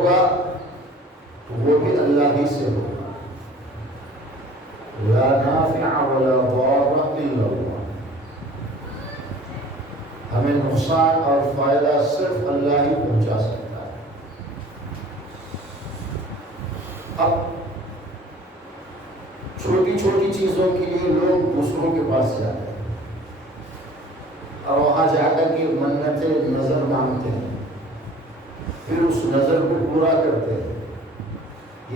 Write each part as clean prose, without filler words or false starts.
ہوگا تو وہ بھی اللہ ہی سے ہوگا. لا نافع ولا ضار الا اللہ. ہمیں نقصان اور فائدہ صرف اللہ ہی پہنچا سکتا ہے. اب چھوٹی چھوٹی چیزوں کے لیے لوگ دوسروں کے پاس جاتے ہیں اور وہاں جا کر کے منتیں نظر مانگتے ہیں، پھر اس نظر کو پورا کرتے ہیں.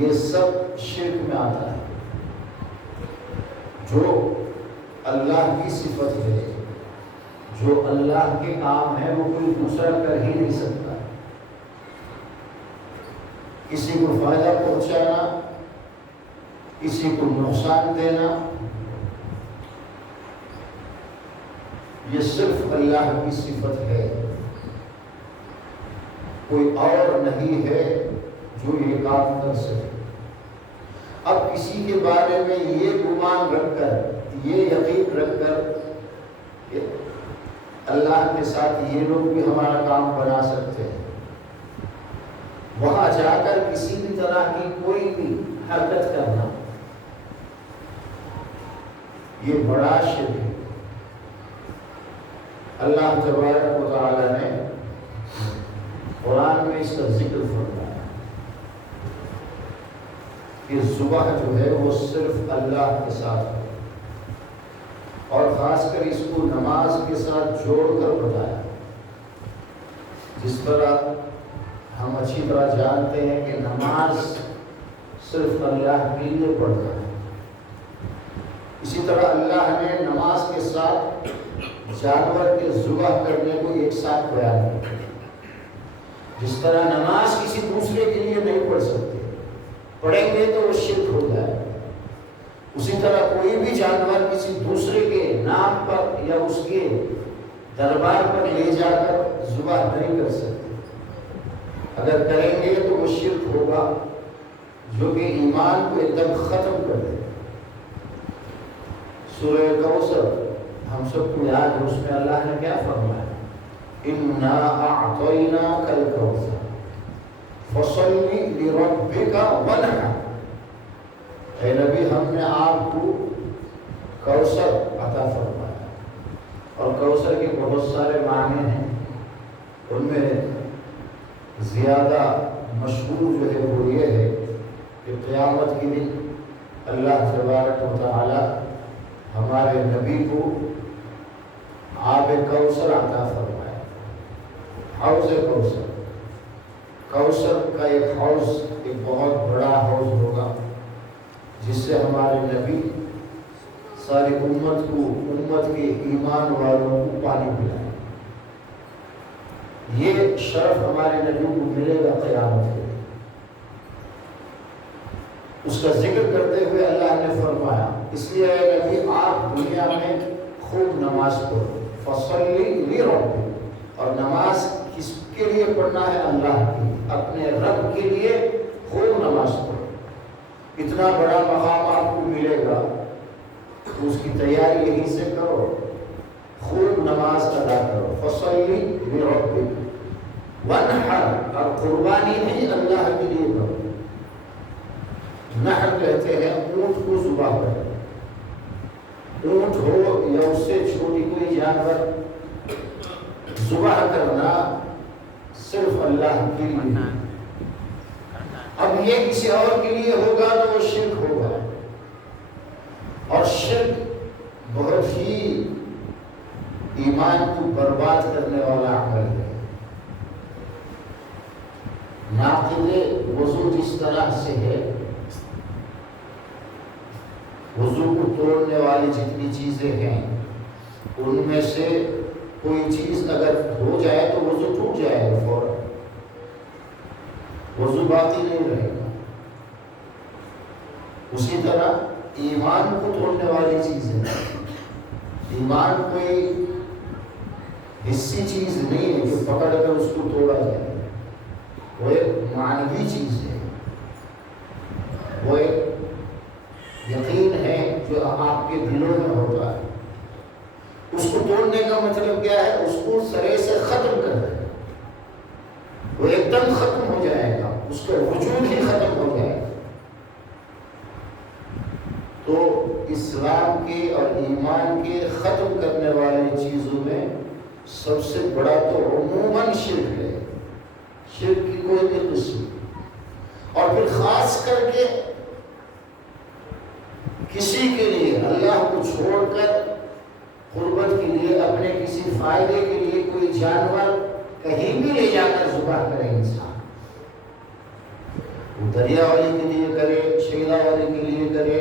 یہ سب شرک میں آتا ہے. جو اللہ کی صفت ہے، جو اللہ کے کام ہے، وہ کوئی دوسرا کر ہی نہیں سکتا. کسی کو فائدہ پہنچانا، کسی کو نقصان دینا، یہ صرف اللہ کی صفت ہے. کوئی اور نہیں ہے جو یہ کام کر سکے. اب کسی کے بارے میں یہ گمان رکھ کر، یہ یقین رکھ کر کہ اللہ کے ساتھ یہ لوگ بھی ہمارا کام بنا سکتے ہیں، وہاں جا کر کسی بھی طرح کی کوئی بھی حرکت کرنا، یہ بڑا شرک ہے. اللہ تبارک و تعالی نے قرآن میں اس کا ذکر فرمایا کہ ذبح جو ہے وہ صرف اللہ کے ساتھ ہے، اور خاص کر اس کو نماز کے ساتھ جوڑ کر بتایا. جس طرح ہم اچھی طرح جانتے ہیں کہ نماز صرف اللہ کے لیے پڑھنا ہے، اسی طرح اللہ نے نماز کے ساتھ جانور کے ذبح کرنے کو ایک ساتھ بیان کیا. جس طرح نماز کسی دوسرے کے لیے نہیں پڑھ سکتے، پڑھیں گے تو وہ شرک ہو جائے، اسی طرح کوئی بھی جانور کسی دوسرے کے نام پر یا اس کے دربار پر لے جا کر ذبح نہیں کر سکتے. اگر کریں گے تو وہ شرک ہوگا جو کہ ایمان کو ایک دم ختم کر دے. سورہ کوثر ہم سب کو یاد ہے، اس میں اللہ نے کیا فرمایا؟ اِنَّا أَعْطَيْنَاكَ الْكَوْثَرَ فَصَلِّ لِرَبِّكَ وَانْحَرْ. اے نبی، ہم نے آپ کو کوثر عطا فرمایا. اور کوثر کے بہت سارے معنی ہیں، ان میں زیادہ مشہور جو ہے وہ یہ ہے کہ قیامت کے دن اللہ تبارک و تعالی ہمارے نبی کو آب کوثر عطا فرمایا. حوض کوثر، کوثر کا ایک حوض، ایک بہت بڑا حوض ہوگا جس سے ہمارے نبی ساری امت کو، امت کے ایمان والوں کو پانی پلائیں. یہ شرف ہمارے نبی کو ملے گا قیامت کے. اس کا ذکر کرتے ہوئے اللہ نے فرمایا، اس لیے اے نبی آپ دنیا میں خوب نماز پڑھو. فصلی لربک، اور نماز کس کے لیے پڑھنا ہے؟ اللہ کی، اپنے رب کے لیے خوب نماز پڑھو. اتنا بڑا مقام آپ کو ملے گا تو اس کی تیاری یہیں سے کرو، خوب نماز ادا کرو. فصلی لربک وانحر، اور قربانی نہیں اللہ کے لیے کرو. نحر کہتے ہیں اونٹ کو ذبح کرو. اونٹ ہو یا اس سے چھوٹی کوئی جانور، ذبح کرنا صرف اللہ کے لیے. اب یہ کسی اور کے لیے ہوگا تو وہ شرک ہوگا، اور شرک بہت ہی ایمان کو برباد کرنے والا عمل ہے. ناقض وضو جس طرح سے ہے، وضو کو توڑنے والی جتنی چیزیں ہیں ان میں سے کوئی چیز اگر ہو جائے تو وضو ٹوٹ جائے گا فوراً، وضو باقی نہیں رہے گا. اسی طرح ایمان کو توڑنے والی چیزیں، ایمان کوئی حصی چیز نہیں ہے کہ پکڑ کر اس کو توڑا جائے. وہ ایک معنوی چیز ہے، وہ ایک یقین ہے جو آپ کے دلوں میں ہوتا ہے. اس کو توڑنے کا مطلب کیا ہے؟ اس کو سرے سے ختم کر دیں، وہ ایک دم ختم ہو جائے گا. اس تو اسلام کے اور ایمان کے ختم کرنے والی چیزوں میں سب سے بڑا تو عموماً شرک ہے، شرک کی کوئی بھی قسم، اور پھر خاص کر کے کسی کے لیے اللہ کو چھوڑ کر قربت کے لیے اپنے کسی فائدے کے لیے کوئی جانور کہیں بھی لے جا کر ذبح کرے انسان، وہ دریا والے کے لیے کرے، شیلا والے کے لیے کرے،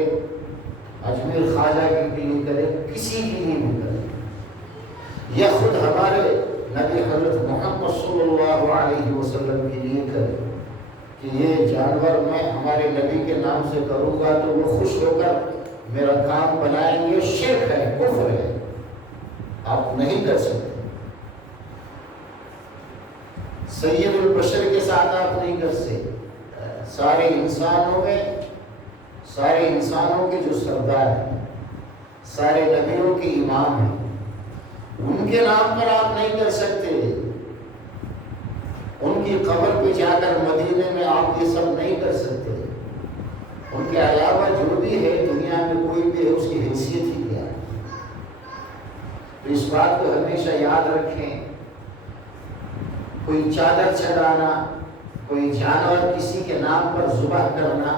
اجمیر خواجہ کے لیے کرے، کسی کے لیے بھی کرے، یا خود ہمارے نبی حضرت محمد صلی اللہ علیہ وسلم کے لیے کرے کہ یہ جانور میں ہمارے نبی کے نام سے کروں گا تو وہ خوش ہو کر میرا کام بنائیں گے، شرک ہے، کفر ہے، آپ نہیں کر سکتے۔ سید البشر کے ساتھ آپ نہیں کر سکتے، سارے انسانوں کے جو سردار ہیں، سارے نبیوں کے امام ہیں، ان کے نام پر آپ نہیں کر سکتے، ان کی قبر پہ جا کر مدینے میں آپ یہ سب نہیں کر سکتے، ان کے علاوہ جو بھی ہے دنیا میں کوئی بھی ہے اس کی حیثیت ہی کیا ہے۔ تو اس بات کو ہمیشہ یاد رکھیں، کوئی چادر چڑھانا، کوئی جانور کسی کے نام پر ذبح کرنا،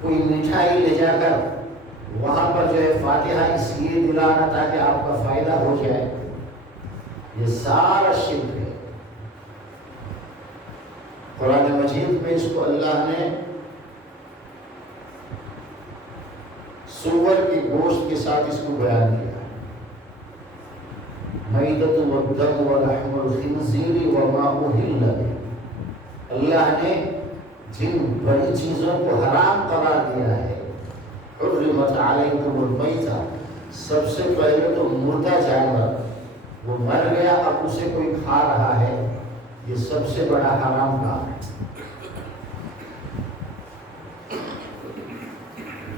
کوئی مٹھائی لے جا کر وہاں پر جو ہے فاتحہ اس لیے دلانا تاکہ آپ کا فائدہ ہو جائے، یہ سارا شرک ہے۔ قرآن مجید میں اس کو اللہ نے سور کے گوشت کے ساتھ اس کو بیان کیا، میتۃ والدم ولحم الخنزیر وما اہل به۔ اللہ نے جن بڑی چیزوں کو حرام قرار دیا ہے، حرمت علیکم المیتہ، سب سے پہلے تو مردہ جانور، وہ مر گیا اب اسے کوئی کھا رہا ہے، یہ سب سے بڑا حرام کام ہے۔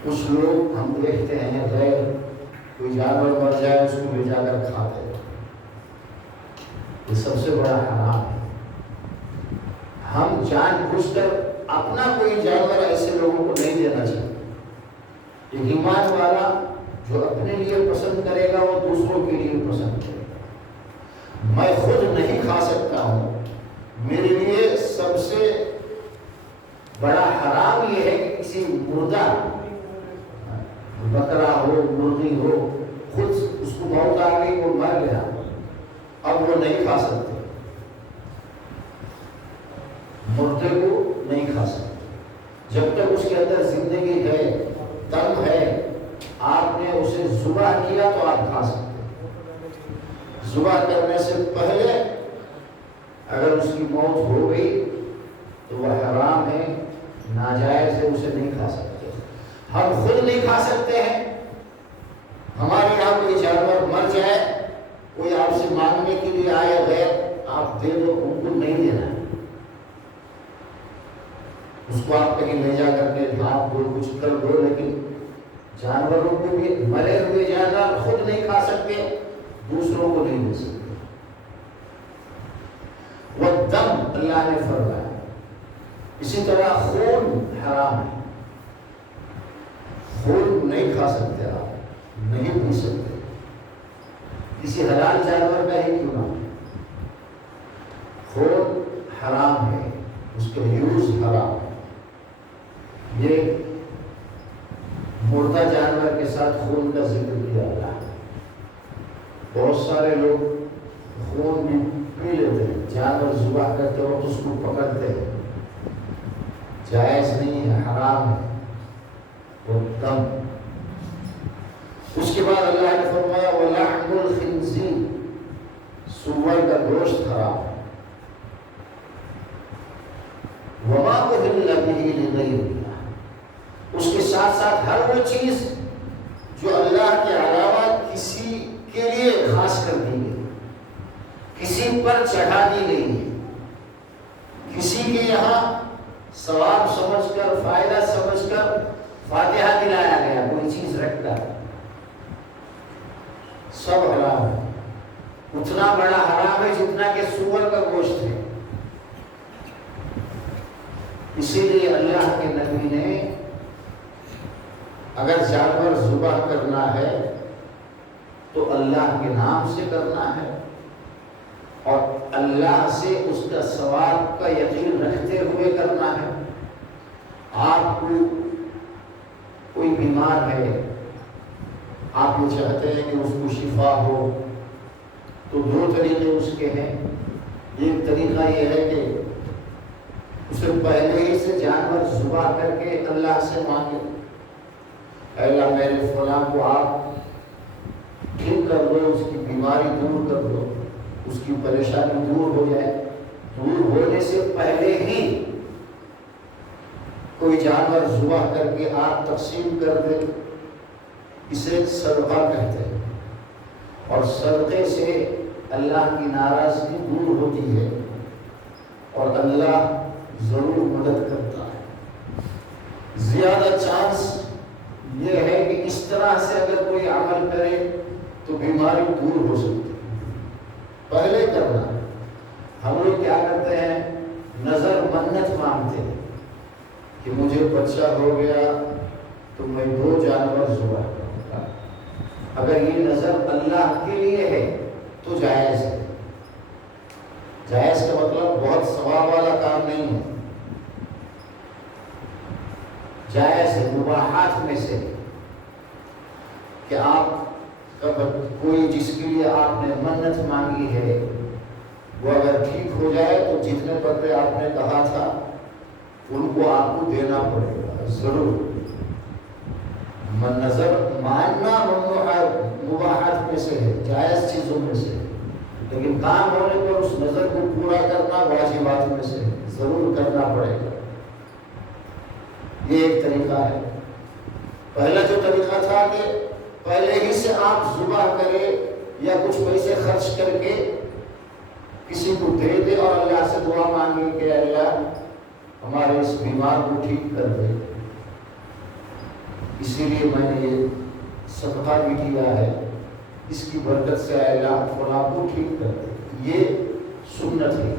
کچھ لوگ ہم دیکھتے ہیں غیر کوئی جانور مر جائے اس کو لے جا کر کھاتے ہیں، یہ سب سے بڑا حرام ہے۔ ہم جان بوجھ کر اپنا کوئی جانور ایسے لوگوں کو نہیں دینا چاہیے۔ ایک ایمان والا جو اپنے لیے پسند کرے گا وہ دوسروں کے لیے پسند کرے گا۔ میں خود نہیں کھا سکتا ہوں، میرے لیے سب سے بڑا حرام یہ ہے کہ کسی مردہ بکرا ہو، مرغی ہو، خود اس کو موت آ گئی، وہ مر گیا، اب وہ نہیں کھا سکتے، مردے کو نہیں کھا سکتے۔ جب تک اس کے اندر زندگی ہے، دم ہے، آپ نے اسے ذبح کیا تو آپ کھا سکتے۔ ذبح کرنے سے پہلے اگر اس کی موت ہو گئی تو وہ حرام ہے، ناجائز ہے، اسے نہیں کھا سکتے۔ ہم خود نہیں کھا سکتے ہیں، ہمارے یہاں کوئی جانور مر جائے، کوئی آپ سے مانگنے کے لیے آئے غیر، آپ دے دو، ان کو نہیں دینا، اس کو آپ کہیں لے جا کر کے بھاپ دو، کچھ کر دو، لیکن جانوروں کو بھی، مرے ہوئے جانور خود نہیں کھا سکتے، دوسروں کو نہیں دے سکتے۔ والدم اللہ نے فرمایا، اسی طرح خون حرام ہے، خون نہیں کھا سکتے، آپ نہیں پی سکتے، کسی حلال جانور کا ہی کیوں نہ، خون حرام ہے، اس کا یوز حرام ہے۔ یہ مردہ جانور کے ساتھ خون کا ذکر کیا اللہ ہے۔ بہت سارے لوگ خون بھی پی لیتے ہیں، جانور ذبح کرتے وقت اس کو پکڑتے ہیں، جائز نہیں ہے، حرام ہے وہ دم۔ اس کے بعد اللہ نے فرمایا وَلَحْمُ الْخِنْزِيرِ، سور کا گوشت حرام ہے۔ وَمَا أُهِلَّ بِهِ لِغَيْرِ اللَّهِ، اس کے ساتھ ساتھ ہر وہ چیز جو اللہ کے علاوہ کسی کے لیے خاص کر دی گئی، کسی پر چڑھا دی گئی ہے، کسی کے یہاں ثواب سمجھ کر، فائدہ سمجھ کر فاتحہ دلایا گیا، کوئی چیز رکھ کر، سب حرام ہے۔ اتنا بڑا حرام ہے جتنا کہ سور کا گوشت ہے۔ اسی لیے اللہ کے نبی نے اگر جانور ذبح کرنا ہے تو اللہ کے نام سے کرنا ہے اور اللہ سے اس کا ثواب کا یقین رکھتے ہوئے کرنا ہے۔ آپ کو کوئی بیمار ہے، آپ یہ چاہتے ہیں کہ اس کو شفا ہو، تو دو طریقے اس کے ہیں۔ ایک طریقہ یہ ہے کہ اسے پہلے ہی سے جانور ذبح کر کے اللہ سے مانگے، اے اللہ میرے فلاں کو آپ ٹھیک کر دو، اس کی بیماری دور کر دو، اس کی پریشانی دور ہو جائے۔ دور ہونے سے پہلے ہی کوئی جانور ذبح کر کے آپ تقسیم کر دے، اسے صدقہ کہتے ہیں، اور صدقے سے اللہ کی ناراضگی دور ہوتی ہے اور اللہ ضرور مدد کرتا ہے۔ زیادہ چانس یہ ہے کہ اس طرح سے اگر کوئی عمل کرے تو بیماری دور ہو سکتی ہے۔ پہلے کرنا، ہم لوگ کیا کرتے ہیں، نظر منت مانگتے ہیں کہ مجھے بچہ ہو گیا تو میں 2 جانور ذبح کروں گا۔ اگر یہ نظر اللہ کے لیے ہے تو جائز ہے۔ جائز کا مطلب بہت ثواب والا کام نہیں ہے، جائز ہے، مباحات میں سے کہ آپ کوئی جس کے لیے آپ نے منت مانگی ہے وہ اگر ٹھیک ہو جائے تو جتنے بکرے آپ نے کہا تھا ان کو آپ کو دینا پڑے گا ضرور۔ نظر ماننا مباحات میں سے ہے، جائز چیزوں میں سے ہے، لیکن کام ہونے پر اس نظر کو پورا کرنا واجبات میں سے ہے، ضرور کرنا پڑے گا۔ یہ ایک طریقہ ہے۔ پہلا جو طریقہ تھا کہ پہلے ہی سے آپ ذبح کرے یا کچھ پیسے خرچ کر کے کسی کو دے دے اور اللہ سے دعا مانگے کہ اللہ ہمارے اس بیمار کو ٹھیک کر دے، اسی لیے میں نے یہ صدقہ بھی کیا ہے، اس کی برکت سے اللہ فلاں کو ٹھیک کر دے۔ یہ سنت ہے،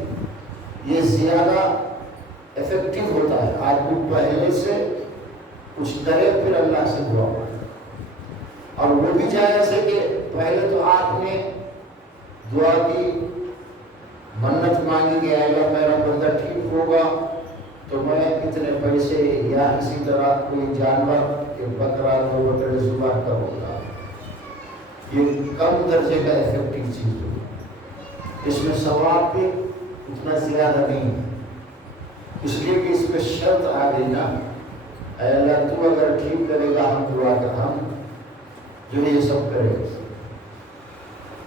یہ زیادہ افیکٹو ہوتا ہے۔ آدمی پہلے سے کچھ کرے پھر اللہ سے دعا مانگے، اور وہ بھی جائز ہے کہ پہلے تو آپ نے دعا کی، منت مانگی کہ اللہ میرا بندہ ٹھیک ہوگا تو میں اتنے پیسے یا اسی طرح کوئی جانور کہ بکرا 2 بکرے ذبح کروں گا۔ یہ کم درجے کا افیکٹو چیز ہے، اس میں ثواب بھی اتنا زیادہ نہیں ہے، اس لیے کہ اس میں شرط آ گئی نا، اے اللہ تو اگر ٹھیک کرے گا ہم دعا کر، ہم جو یہ سب کرے گا۔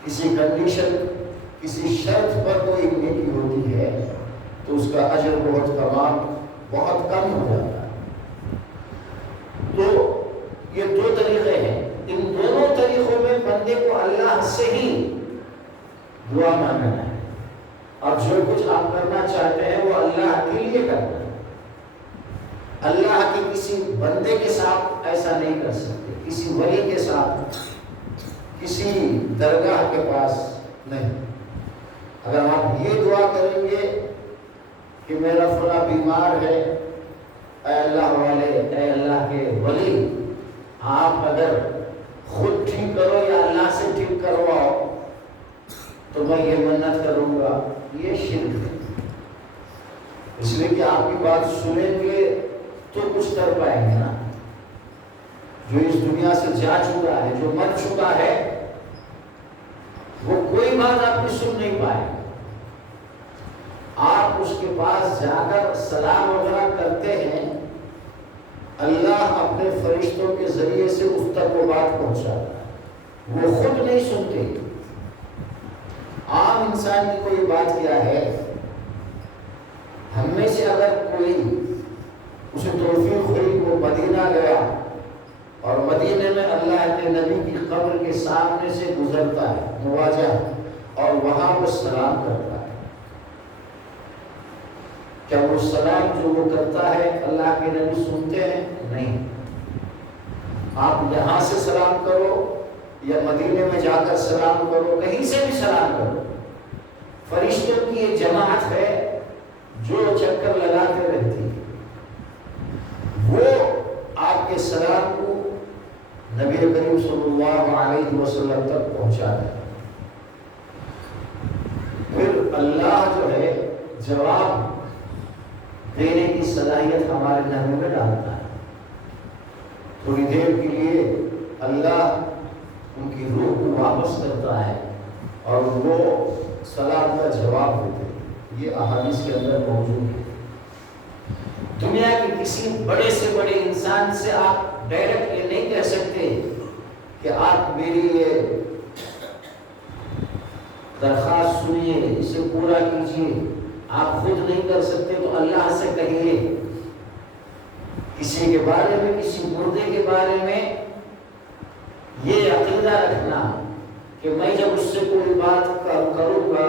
کسی کنڈیشن، کسی شرط پر کوئی نیکی ہوتی ہے تو اس کا اجر بہت کم ہو جاتا ہے۔ تو یہ 2 طریقے ہیں، ان دونوں طریقوں میں بندے کو اللہ سے ہی دعا مانگنا ہے، اور جو کچھ آپ کرنا چاہتے ہیں وہ اللہ کے لیے کرنا ہے۔ اللہ کے کسی بندے کے ساتھ ایسا نہیں کر سکتے، کسی ولی کے ساتھ، کسی درگاہ کے پاس نہیں۔ اگر آپ یہ دعا کریں گے کہ میرا فلاں بیمار ہے، اے اللہ والے، اے اللہ کے ولی آپ اگر خود ٹھیک کرو یا اللہ سے ٹھیک کرواؤ تو میں یہ منت کروں گا، یہ شرک ہے۔ اس لیے کہ آپ کی بات سنیں گے تو کچھ کر پائیں گے نا۔ جو اس دنیا سے جا چکا ہے، جو مر چکا ہے، وہ کوئی بات آپ کی سن نہیں پائے۔ آپ اس کے پاس جا کر سلام وغیرہ کرتے ہیں، اللہ اپنے فرشتوں کے ذریعے سے اس تک وہ بات پہنچاتا ہے، وہ خود نہیں سنتے۔ عام انسان کی کوئی بات کیا ہے، ہم میں سے اگر کوئی اسے توفیق ہوئی وہ مدینہ گیا اور مدینے میں اللہ کے نبی کی قبر کے سامنے سے گزرتا ہے مواجہ، اور وہاں وہ سلام کرتا ہے، کیا وہ سلام جو وہ کرتا ہے اللہ کے نبی سنتے ہیں؟ نہیں۔ آپ یہاں سے سلام کرو یا مدینے میں جا کر سلام کرو، کہیں سے بھی سلام کرو، فرشتوں کی یہ جماعت ہے جو چکر لگاتے رہتی ہے، وہ آپ کے سلام کو دینے کی صلاحیت ہمارے نرمے میں ڈالتا ہے۔ تھوڑی دیر کے لیے اللہ ان کی روح کو واپس کرتا ہے اور وہ سلام کا جواب دیتے ہیں۔ یہ احادیث کے اندر موجود ہے۔ دنیا کے کسی بڑے سے بڑے انسان سے آپ ڈائریکٹ یہ نہیں کہہ سکتے کہ آپ میری یہ درخواست سنیے، اسے پورا کیجیے، آپ خود نہیں کر سکتے تو اللہ سے کہیے۔ کسی کے بارے میں، کسی مردے کے بارے میں یہ عقیدہ رکھنا کہ میں جب اس سے کوئی بات کروں گا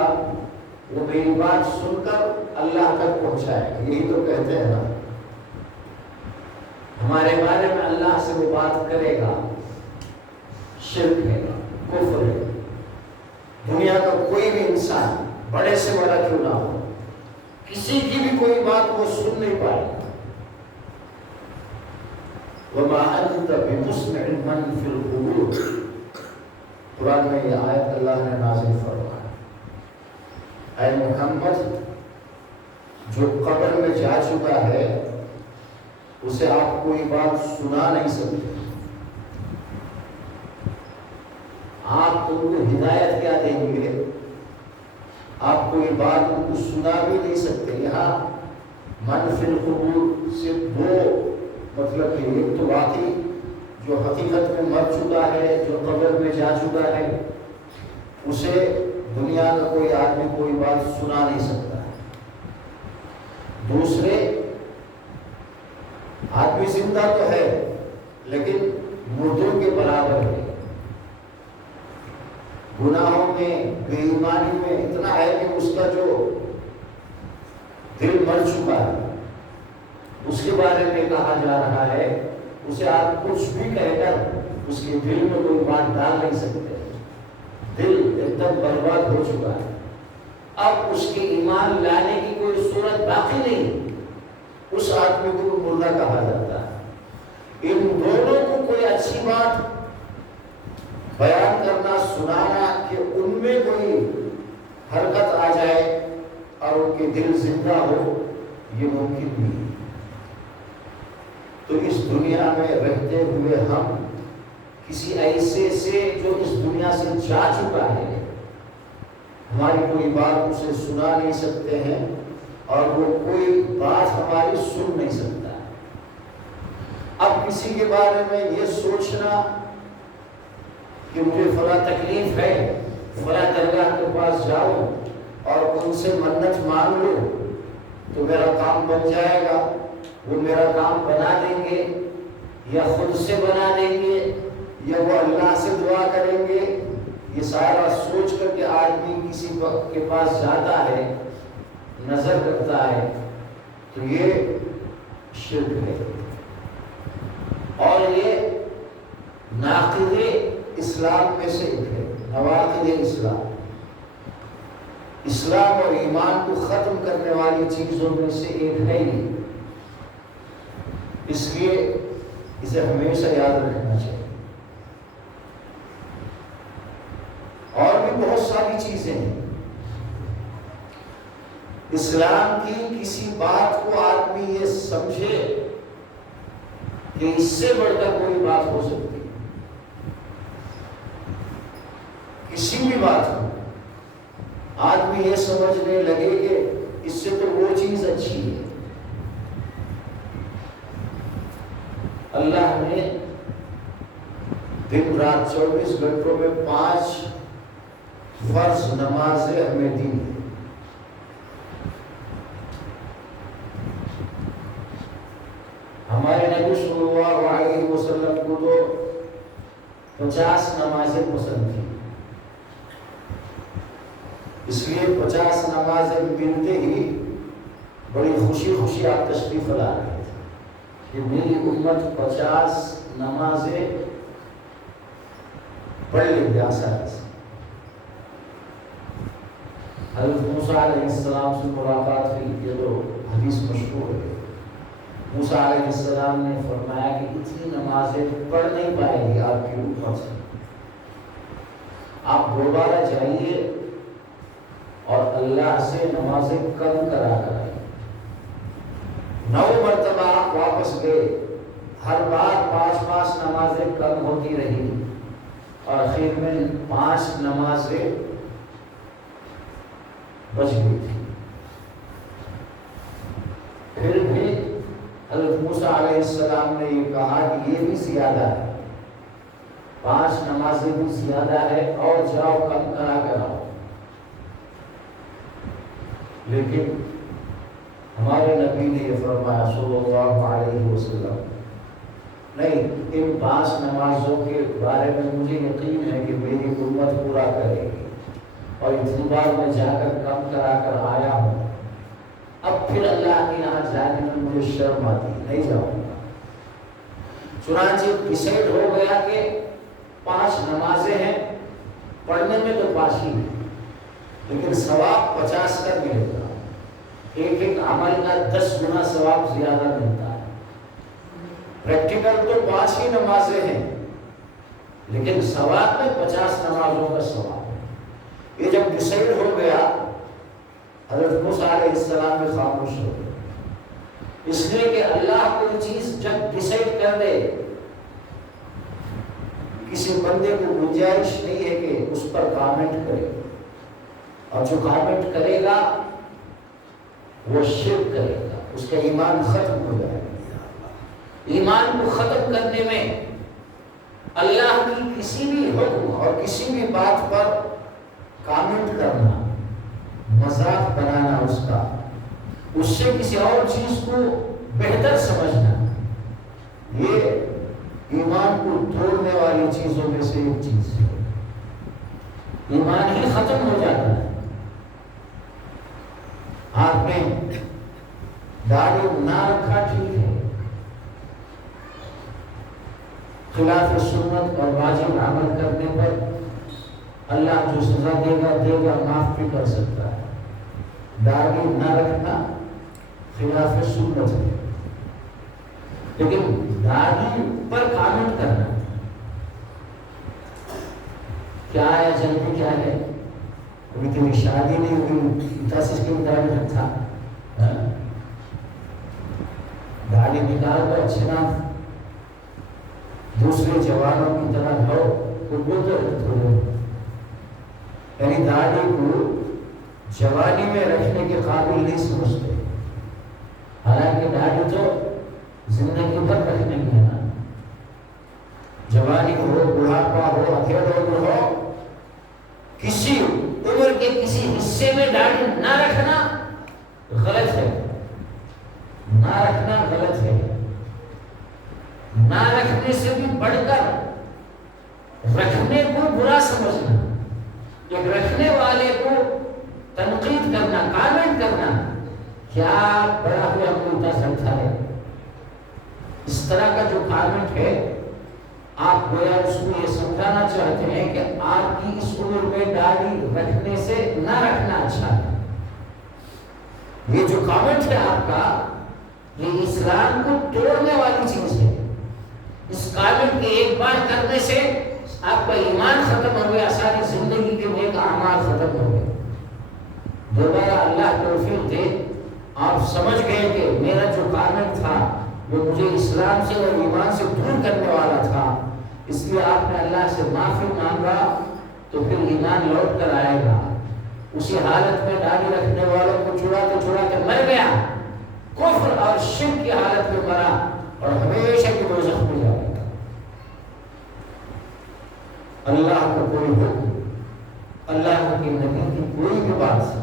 وہ میری بات سن کر اللہ تک پہنچائے گا، یہی تو کہتے ہیں نا ہمارے بارے میں اللہ سے وہ بات کرے گا، شرک ہے، کفر ہے۔ دنیا کا کوئی بھی انسان بڑے سے بڑا کیوں نہ ہو، کسی کی بھی کوئی بات وہ سن نہیں پائے۔ وَمَا أَنْتَ بِمُسْمِعٍ مَّن فِي الْقُبُورِ، قرآن میں یہ آیت اللہ نے نازل فرمائی۔ اے محمد، جو قبر میں جا چکا ہے اسے آپ کوئی بات سنا نہیں سکتے۔ آپ ان کو ہدایت کیا دیں گے؟ آپ کوئی بات ان کو سنا بھی نہیں سکتے۔ یہاں من فی القبور سے دو مطلب کہ ایک تو واقعی جو حقیقت میں مر چکا ہے، جو قبر میں جا چکا ہے، اسے دنیا کا کوئی آدمی کوئی بات سنا نہیں سکتا ہے۔ دوسرے، آدمی زندہ تو ہے لیکن مردوں کے برابر ہے، گناہوں میں، بے ایمانی میں اتنا ہے کہ اس کا جو دل مر چکا ہے اس کے بارے میں کہا جا رہا ہے اسے آپ کچھ بھی کہہ کر اس کے دل میں کوئی بات ڈال نہیں سکتے۔ دل ایک دم برباد ہو چکا ہے، اب اس کے ایمان لانے کی کوئی صورت باقی نہیں، اس آدمی کو مردہ کہا جاتا ہے۔ ان دونوں کو کوئی اچھی بات بیان کرنا، سنانا کہ ان میں کوئی حرکت آ جائے اور ان کے دل زندہ ہو، یہ ممکن نہیں۔ تو اس دنیا میں رہتے ہوئے ہم کسی ایسے سے جو اس دنیا سے جا چکا ہے، ہماری کوئی بات اسے سنا نہیں سکتے ہیں اور وہ کوئی بات ہماری سن نہیں سکتا ہے۔ اب کسی کے بارے میں یہ سوچنا کہ مجھے فلاں تکلیف ہے، فلاں درگاہ کے پاس جاؤں اور ان سے منت مانگ لوں تو میرا کام بن جائے گا، وہ میرا کام بنا دیں گے یا خود سے بنا دیں گے یا وہ اللہ سے دعا کریں گے، یہ سارا سوچ کر کے آدمی کسی کے پاس جاتا ہے، نظر رکھتا ہے، تو یہ شرک ہے اور یہ ناقض اسلام میں سے ایک ہے، نواقض اسلام، اسلام اور ایمان کو ختم کرنے والی چیزوں میں سے ایک ہے ہی، اس لیے اسے ہمیشہ یاد رکھنا چاہیے۔ اور بھی بہت ساری چیزیں ہیں، اسلام کی کسی بات کو آدمی یہ سمجھے کہ اس سے بڑھ کر کوئی بات ہو سکتی ہے، کسی بھی بات ہو آدمی یہ سمجھنے لگے کہ اس سے تو وہ چیز اچھی ہے۔ اللہ نے دن رات 24 گھنٹوں میں 5 فرض نمازیں ہمیں دی ہیں۔ ہمارے نبی صلی اللہ علیہ وسلم کو تو 50 نمازیں پسند تھیں، اس لیے 50 نمازیں ملتے ہی بڑی خوشی خوشی آپ تشریف لا رہے تھے کہ میری امت 50 نمازیں پڑھ لیں گے آسانی سے۔ حضرت موسیٰ علیہ السلام سے ملاقات ہوئی، یہ تو حدیث مشہور ہے۔ موسیٰ علیہ السلام نے فرمایا کہ اتنی نمازیں پڑھ نہیں پائے گی آپ کی امت سے، آپ دوبارہ جائیے اور اللہ سے نمازیں کم کرا کر آئیے۔ 9 مرتبہ آپ واپس گئے، ہر بار 5 نمازیں کم ہوتی رہی اور آخر میں 5 نمازیں بچ گئی تھی۔ پھر بھی حضرت موسیٰ علیہ السلام نے یہ کہا کہ یہ بھی زیادہ ہے، 5 نمازیں بھی زیادہ ہے، اور جاؤ کم کرا کر آؤ۔ لیکن ہمارے نبی نے یہ فرمایا صلی اللہ علیہ وسلم، نہیں، ان 5 نمازوں کے بارے میں مجھے یقین ہے کہ میری امت پورا کرے گی، اور اتنی بار میں جا کر کم کرا کر آیا ہوں، اب پھر اللہ کے یہاں جانے میں مجھے شرم آتی، نہیں جاؤں گا۔ چنانچہ ڈیسائیڈ ہو گیا کہ 5 نمازیں ہیں، پڑھنے میں تو 5 ہی ہیں، لیکن ثواب 50 کا ملے گا، ایک عمل کا 10 گنا ثواب زیادہ ملتا ہے۔ پریکٹیکل تو 5 ہی نمازیں ہیں، لیکن ثواب میں 50 نمازوں کا ثواب ہے۔ یہ جب ڈیسائیڈ ہو گیا، حضرت موسیٰ علیہ السلام میں خاموش ہو گئے، اس لیے کہ اللہ کوئی چیز جب ڈیسائیڈ کر دے، کسی بندے کو گنجائش نہیں ہے کہ اس پر کامنٹ کرے، اور جو کامنٹ کرے گا وہ شرک کرے گا، اس کا ایمان ختم ہو جائے گا۔ ایمان کو ختم کرنے میں اللہ کی کسی بھی حکم اور کسی بھی بات پر کامنٹ کرنا، مذاق بنانا اس سے کسی اور چیز کو بہتر سمجھنا، یہ ایمان کو توڑنے والی چیزوں میں سے ایک چیز ہے۔ ایمان ہی ختم ہو جاتا ہے۔ آپ نے داڑھی نہ رکھا ٹھیک ہے، خلاف سنت اور واجب عمل کرنے پر اللہ جو سزا دے گا معاف بھی کر سکتا ہے۔ داڑھی نہ رکھنا خلاف سنت ہے، لیکن داڑھی پر کامنٹ کرنا کیا ہے، جلدی کیا ہے، ابھی تیری شادی نہیں ہوئی 10 کی داڑھی رکھا، داڑھی نکال کر اچھا دوسرے جوانوں کی طرح ہو، وہ بولتے رہتے، یعنی داڑھی کو جوانی میں رکھنے کے قابل نہیں سمجھتے، حالانکہ داڑھی تو زندگی بھر رکھنے کی ہے نا۔ جوانی ہو، بڑھاپا ہو، ادھیڑ عمر ہو، کسی عمر کے کسی حصے میں داڑھی نہ رکھنا غلط ہے، نہ رکھنا غلط ہے۔ نہ رکھنے سے بھی بڑھ کر رکھنے کو برا سمجھنا، ایک رکھنے والے کو تنقید کرنا، کامنٹ کرنا، کیا بڑا ہوا ملتا سمجھا ہے۔ اس طرح کا جو کامنٹ ہے، آپ گویا اس کو یہ سمجھانا چاہتے ہیں کہ آپ کی اس عمر میں داڑھی رکھنے سے نہ رکھنا اچھا ہے۔ یہ جو کامنٹ ہے آپ کا، یہ اسلام کو توڑنے والی چیز ہے۔ اس کامنٹ کے ایک بار کرنے سے آپ کا ایمان ختم ہو گیا، ساری زندگی کے نیک اعمال ختم ہو گئے۔ دوبارہ اللہ توفیق دے، آپ سمجھ گئے کہ میرا جو کامنٹ تھا وہ مجھے اسلام سے اور ایمان سے دور کرنے والا تھا، اس لیے آپ نے اللہ سے معافی مانگا، تو پھر ایمان لوٹ کر آئے گا۔ اسی حالت میں داڑھی رکھنے والوں کو چھڑا کے مر گیا، کفر اور شرک کی حالت میں مرا، اور ہمیشہ کی دوزخ میں جائے گا۔ اللہ کا کوئی حکم، اللہ کے نبی کی کوئی بھی بات،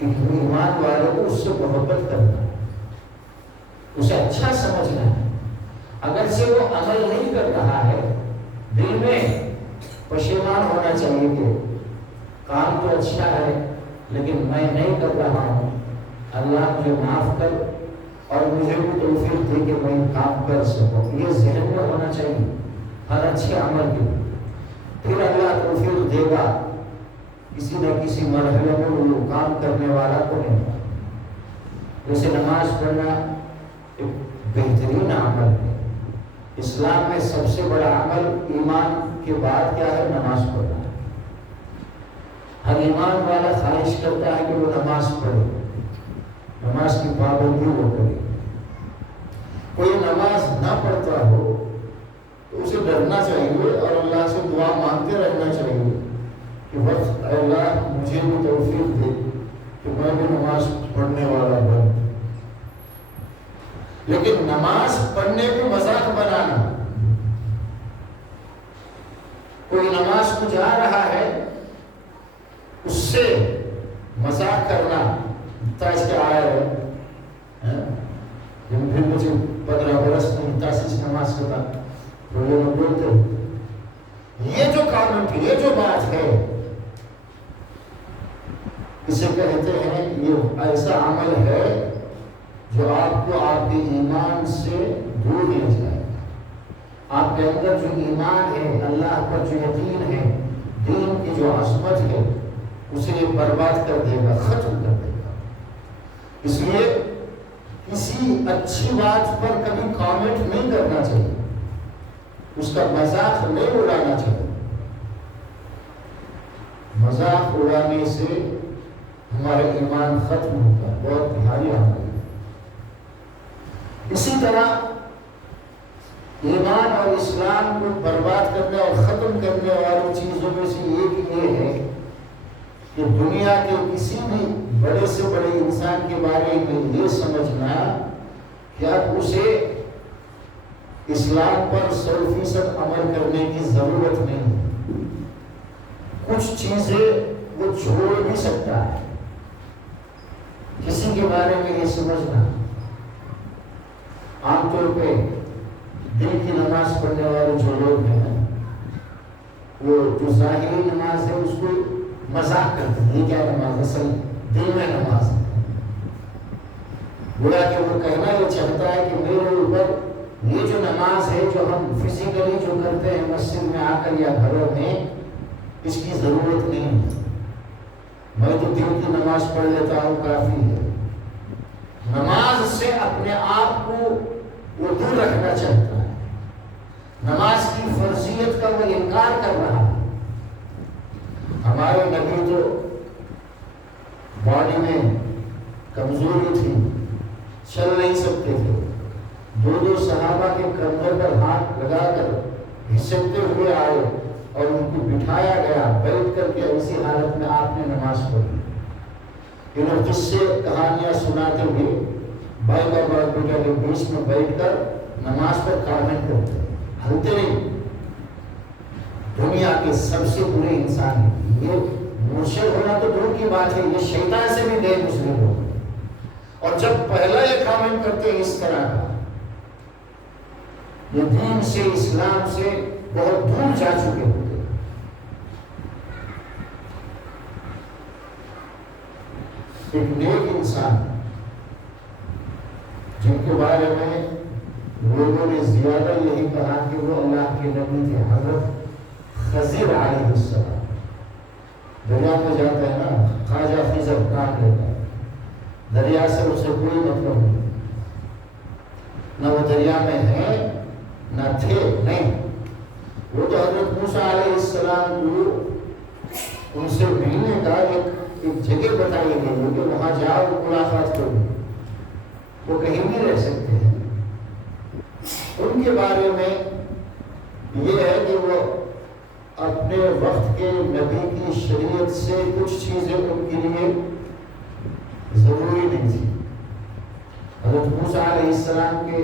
ایمان والوں کو اس سے محبت کرنا، اسے اچھا سمجھنا ہے، اگر سے وہ عمل نہیں کر رہا ہے، دل میں پشیمان ہونا چاہیے کہ کام تو اچھا ہے لیکن میں نہیں کر رہا ہوں، اللہ مجھے معاف کر اور مجھے بھی توفیق دے کہ میں کام کر سکوں، یہ ذہن میں ہونا چاہیے ہر اچھے عمل کے۔ پھر اللہ توفیق دے گا، کسی نہ کسی مرحلے میں وہ کام کرنے والا کو نہیں ہوگا۔ جیسے نماز پڑھنا ایک بہترین عمل ہے، اسلام میں سب سے بڑا عمل ایمان کے بعد کیا ہے؟ نماز پڑھنا ہے۔ ہر ایمان والا خواہش کرتا ہے کہ وہ نماز پڑھے، نماز کی پابندی وہ کرے. کوئی نماز نہ پڑھتا ہو تو اسے ڈرنا چاہیے اور اللہ سے دعا مانگتے رہنا چاہیے کہ بس اے اللہ مجھے بھی توفیق دے کہ میں بھی نماز پڑھنے والا بن. لیکن نماز پڑھنے کو مذاق بنانا، کوئی نماز کو جا رہا ہے اس سے مذاق کرنا، تاج کے آیا ہے پھر مجھے 15 برس میں تاسیس نماز کرتا تو یہ لوگ بولتے یہ جو کامنٹ ہے، یہ جو بات ہے، اسے کہتے ہیں یہ ایسا عمل ہے جو آپ کو آپ کے ایمان سے دور لے جائے گا. آپ کے اندر جو ایمان ہے، اللہ پر جو یقین ہے، دین کی جو عظمت ہے، اسے یہ برباد کر دے گا، ختم کر دے گا. اس لیے کسی اچھی بات پر کبھی کامنٹ نہیں کرنا چاہیے، اس کا مذاق نہیں اڑانا چاہیے. مذاق اڑانے سے ہمارا ایمان ختم ہوتا ہے، بہت بھاری عمل ہے. اسی طرح ایمان اور اسلام کو برباد کرنے اور ختم کرنے والی چیزوں میں سے ایک یہ ہے کہ دنیا کے کسی بھی بڑے سے بڑے انسان کے بارے میں یہ سمجھنا کہ اب اسے اسلام پر 100% عمل کرنے کی ضرورت نہیں ہے. کچھ چیزیں وہ چھوڑ بھی سکتا ہے. کسی کے بارے میں یہ سمجھنا، عام طور پہ دن کی نماز پڑھنے والے جو لوگ ہیں وہ جو ظاہری نماز ہے اس کو مذاق کرتے ہیں، یہ کیا نماز، اصل دل میں نماز ہے. گویا کہ وہ کہنا یہ چاہتا ہے کہ میرے اوپر یہ جو نماز ہے جو ہم فزیکلی جو کرتے ہیں مسجد میں آ کر یا گھروں میں، اس کی ضرورت نہیں ہے. میں تو دن کی نماز پڑھ لیتا ہوں، کافی ہے. نماز سے اپنے آپ کو وہ دور رکھنا چاہتا ہے. نماز کی فرضیت کا وہ انکار کر رہا ہے. ہمارے نبی تو باڈی میں کمزوری تھی، چل نہیں سکتے تھے. 2 صحابہ کے کندھے پر ہاتھ لگا کر گھسٹتے ہوئے آئے اور ان کو بٹھایا گیا، بیٹھ کر کے اسی حالت میں آپ نے نماز پڑھی. انہوں قصے کہانیاں سناتے ہوئے بھائی بابا بیٹا کے بیچ میں بیٹھ کر نماز پر کامنٹ کرتے، ہلتے نہیں. دنیا کے سب سے برے انسان ہیں. یہ مرشد ہونا تو دور کی بات ہے، یہ شیطان سے بھی غیر مسلم ہو. اور جب پہلا یہ کامنٹ کرتے ہیں اس طرح کا، یہ دین سے، اسلام سے بہت دور جا چکے ہوتے. ایک نیک انسان جن کے بارے میں لوگوں نے زیادہ یہی کہا کہ وہ اللہ کے نبی تھے، حضرت خضر علیہ السلام. دریا میں جاتا ہے نا، خواجہ خضر کام لیتا ہے، دریا سے اسے کوئی مطلب نہیں، نہ وہ دریا میں ہے نہ تھے. نہیں، وہ تو حضرت موسیٰ علیہ السلام کو ان سے ملنے کا ایک جگہ بتائی گئی کہ وہاں جاؤ ملاقات کرو. وہ کہیں بھی رہ سکتے ہیں. ان کے بارے میں یہ ہے کہ وہ اپنے وقت کے نبی کی شریعت سے کچھ چیزیں ان کے لیے ضروری نہیں تھی. حضرت موسیٰ علیہ السلام کے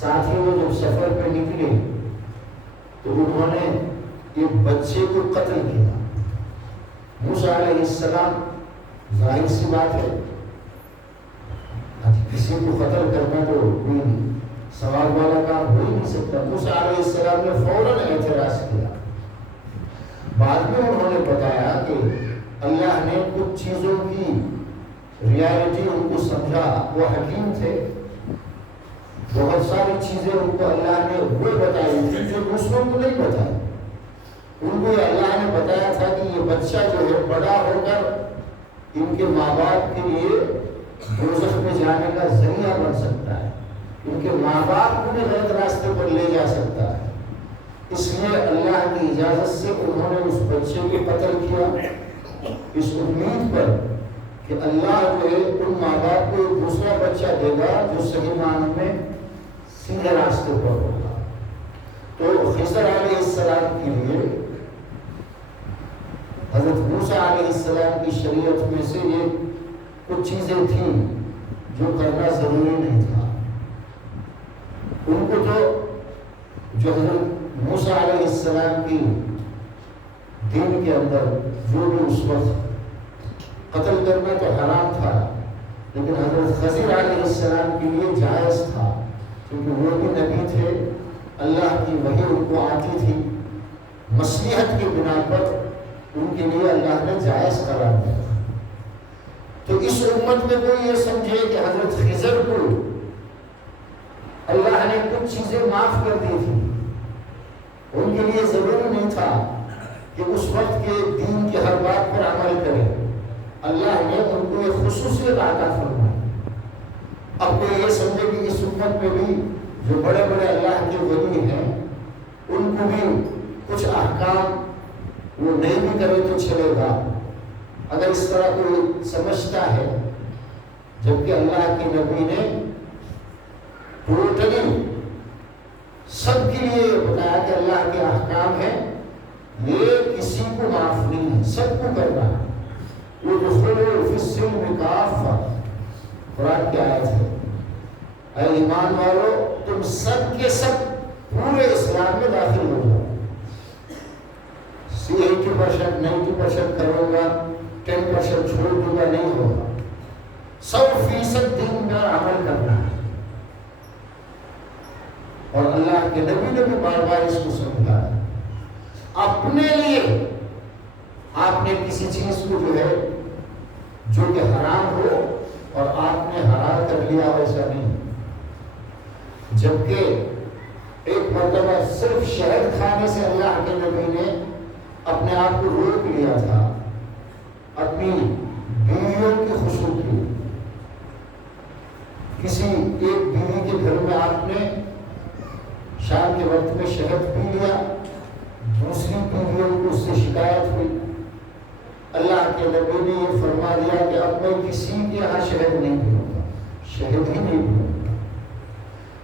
ساتھی وہ جب سفر پہ نکلے تو انہوں نے ایک بچے کو قتل کیا. موسیٰ علیہ السلام، ظاہر سی بات ہے کسی کو قتل کرنا تو کوئی سوال والا کام ہو ہی نہیں سکتا. موسیٰ علیہ السلام نے فوراً اعتراض کیا. بعد میں انہوں نے بتایا کہ اللہ نے کچھ چیزوں کی ریالٹی ان کو سمجھا. وہ حکیم تھے، بہت ساری چیزیں ان کو اللہ نے وہ بتائی تھی جو دوسروں کو نہیں بتائی. ان کو اللہ نے بتایا تھا کہ یہ بچہ جو ہے بڑا ہو کر ان کے ماں باپ کے لیے دوزخ میں جانے کا ذریعہ بن سکتا ہے، ان کے ماں باپ کو بھی غلط راستے پر لے جا سکتا ہے. اس لیے اللہ کی اجازت سے انہوں نے اس بچے کو قتل کیا، اس امید پر کہ اللہ جو ہے ان ماں باپ کو دے گا جو صحیح معنی میں سیدھے راستے پر ہوگا۔ تو خضر علیہ السلام کے لیے حضرت موسیٰ علیہ السلام کی شریعت میں سے یہ کچھ چیزیں تھیں جو کرنا ضروری نہیں تھا۔ ان کو تو جو حضرت موسیٰ علیہ السلام کی دین کے اندر جو بھی اس وقت قتل کرنا تو حرام تھا، لیکن حضرت خضر علیہ السلام کے لیے جائز تھا، کیونکہ وہ بھی نبی تھے، اللہ کی وحی ان کو آتی تھی، مصلحت کی بنا پر ان کے لیے اللہ نے جائز قرار دیا۔ تو اس امت میں کوئی یہ سمجھے کہ حضرت خضر کو اللہ نے کچھ چیزیں معاف کر دی تھی، ان کے لیے ضروری نہیں تھا کہ اس وقت کے دین کی ہر بات پر عمل کریں، اللہ نے ان کو ایک خصوصیت عطا فرمائی۔ اب کوئی یہ سمجھے کہ اس امت میں بھی جو بڑے بڑے اللہ کے ولی ہیں ان کو بھی کچھ احکام وہ نہیں بھی کرے تو چلے گا، اگر اس طرح کوئی سمجھتا ہے، جبکہ اللہ کے نبی نے ٹوٹلی سب کے لیے بتایا کہ اللہ کے احکام ہیں، یہ کسی کو معاف نہیں ہے، سب کو کرنا ہے۔ وہ دخلوا فی السلم کافہ، قرآن کی آیت ہے، اے ایمان والو تم سب کے سب پورے اسلام میں داخل ہو جاؤ۔ 80% 90% کروں گا، 10% چھوڑ دوں گا، نہیں ہوگا، 100% دین میں عمل کرنا ہے۔ اور اللہ کے نبی نے بھی بار بار اس کو سمجھایا۔ اپنے لیے آپ نے کسی چیز کو جو ہے جو کہ حرام ہو اور آپ نے حلال کر لیا، ویسا نہیں۔ جبکہ ایک مرتبہ صرف شہد کھانے سے اللہ کے نبی نے اپنے آپ کو روک لیا تھا، اپنی بیویوں کی خوشبو کی۔ کسی ایک بیوی کے گھر میں آپ نے شام کے وقت میں شہد پی لیا، دوسری بیویوں کو اس سے شکایت ہوئی، اللہ کے نبی نے یہ فرما دیا کہ اب میں کسی کے یہاں شہد نہیں پیوں گا، شہد ہی نہیں پیوں گا۔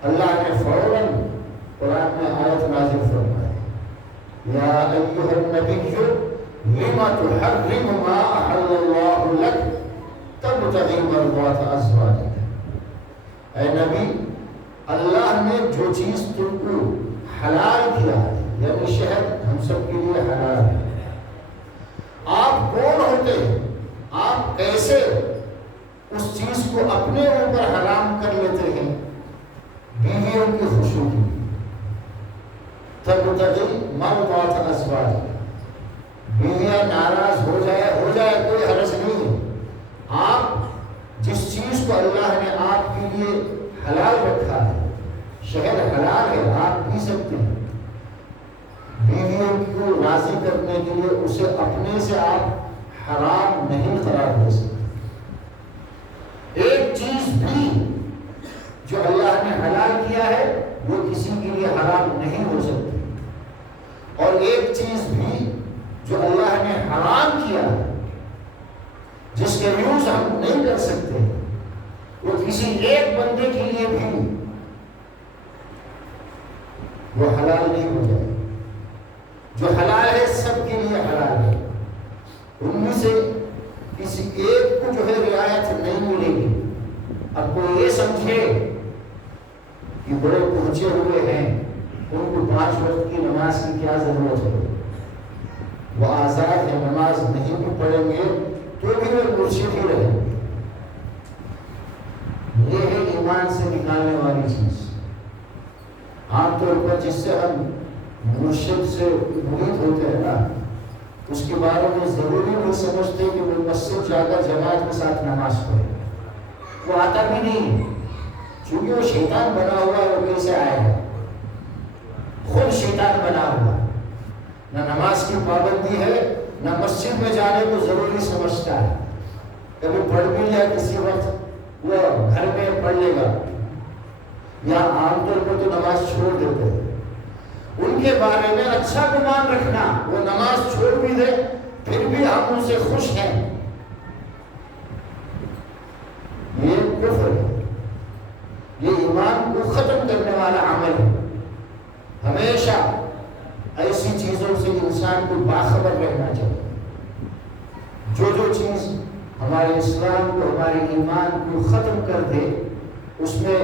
اللہ نے فوراً قرآن میں آیت نازل فرمائی، یا ایھا النبی لم تحرم ما احل اللہ لک تبتغی مرضات ازواجک۔ اے نبی، اللہ نے جو چیز تم کو حلال کیا ہے، یعنی شہد ہم سب کے لیے حلال ہے، آپ کون ہوتے ہیں، آپ کیسے اس چیز کو اپنے اوپر حرام کر لیتے ہیں بیویوں کی خوشی کی؟ تبتغی مرضات ازواجک، بیویاں ناراض ہو جائے کوئی حرج نہیں ہے، آپ جس چیز کو اللہ نے آپ کے لیے حلال رکھا ہے، شہد حلال ہے، آپ پی سکتے ہیں، بیویوں کو راضی کرنے کے لیے اسے اپنے سے آپ حرام نہیں قرار دے سکتے۔ ایک چیز بھی جو اللہ نے حلال کیا ہے وہ کسی کے لیے حرام نہیں ہو سکتی، اور ایک چیز بھی جو اللہ نے حرام کیا ہے جس کے یوز ہم نہیں کر سکتے، وہ کسی ایک بندے کے لیے بھی وہ حلال نہیں ہو جائے۔ جو حلال ہے سب کے لیے حلال ہے، ان میں سے کسی ایک کو جو ہے رعایت نہیں ملے گی۔ اب کوئی یہ سمجھے کہ بڑے پہنچے ہوئے ہیں، ان کو 5 وقت کی نماز کی کیا ضرورت ہے، وہ آزاد ہے، نماز نہیں بھی پڑھیں گے تو بھی وہ مرشد ہی رہیں گے۔ یہ ہے ایمان سے نکالنے والی چیز۔ عام طور پر جس سے ہم مرشد سے مرید ہوتے ہیں نا، اس کے بارے میں ضروری نہیں سمجھتے کہ وہ مسجد جا کر جماعت کے ساتھ نماز پڑھے، وہ آتا بھی نہیں، چونکہ وہ شیطان بنا ہوا ہے، وہ کیسے آئے گا؟ خود شیطان بنا ہوا، نہ نماز کی پابندی ہے، نہ مسجد میں جانے کو ضروری سمجھتا ہے۔ کبھی پڑھ بھی لیا کسی وقت، وہ گھر میں پڑھ لے گا، یا عام طور پر تو نماز چھوڑ دیتے ہیں۔ ان کے بارے میں اچھا گمان رکھنا، وہ نماز چھوڑ بھی دے پھر بھی ہم ان سے خوش ہیں، یہ کفر ہے۔ والا عمل ہے. ہمیشہ ایسی چیزوں سے انسان کو باخبر رہنا چاہیے. جو چیز ہمارے اسلام کو ہمارے ایمان کو ختم کر دے, اس میں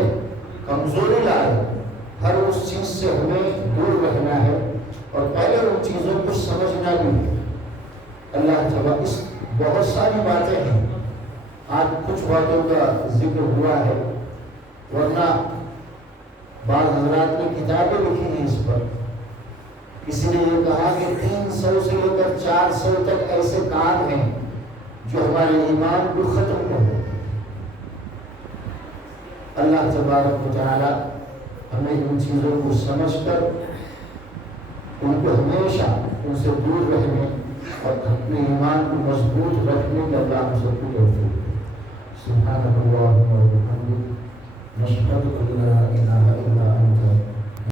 کمزوری لائے, ہر اس چیز سے ہمیں دور رہنا ہے اور پہلے ان چیزوں کو سمجھنا بھی ہے. اللہ تعالیٰ اس بہت ساری باتیں ہیں, آج کچھ باتوں کا ذکر ہوا ہے, ورنہ بعض حضرات نے کتابیں لکھی ہیں اس پر. کسی نے یہ کہا کہ 300 سے لے کر 400 تک ایسے کام ہیں جو ہمارے ایمان کو ختم کر دیتے ہیں. اللہ تبارک و تعالی ہمیں ان چیزوں کو سمجھ کر ان کو ہمیشہ ان سے دور رہنے اور اپنے ایمان کو مضبوط رکھنے کا اللہ ہم سب کو توفیق دے. سبحانک اللہم و بحمدک نشہد ان لا الہ الا انت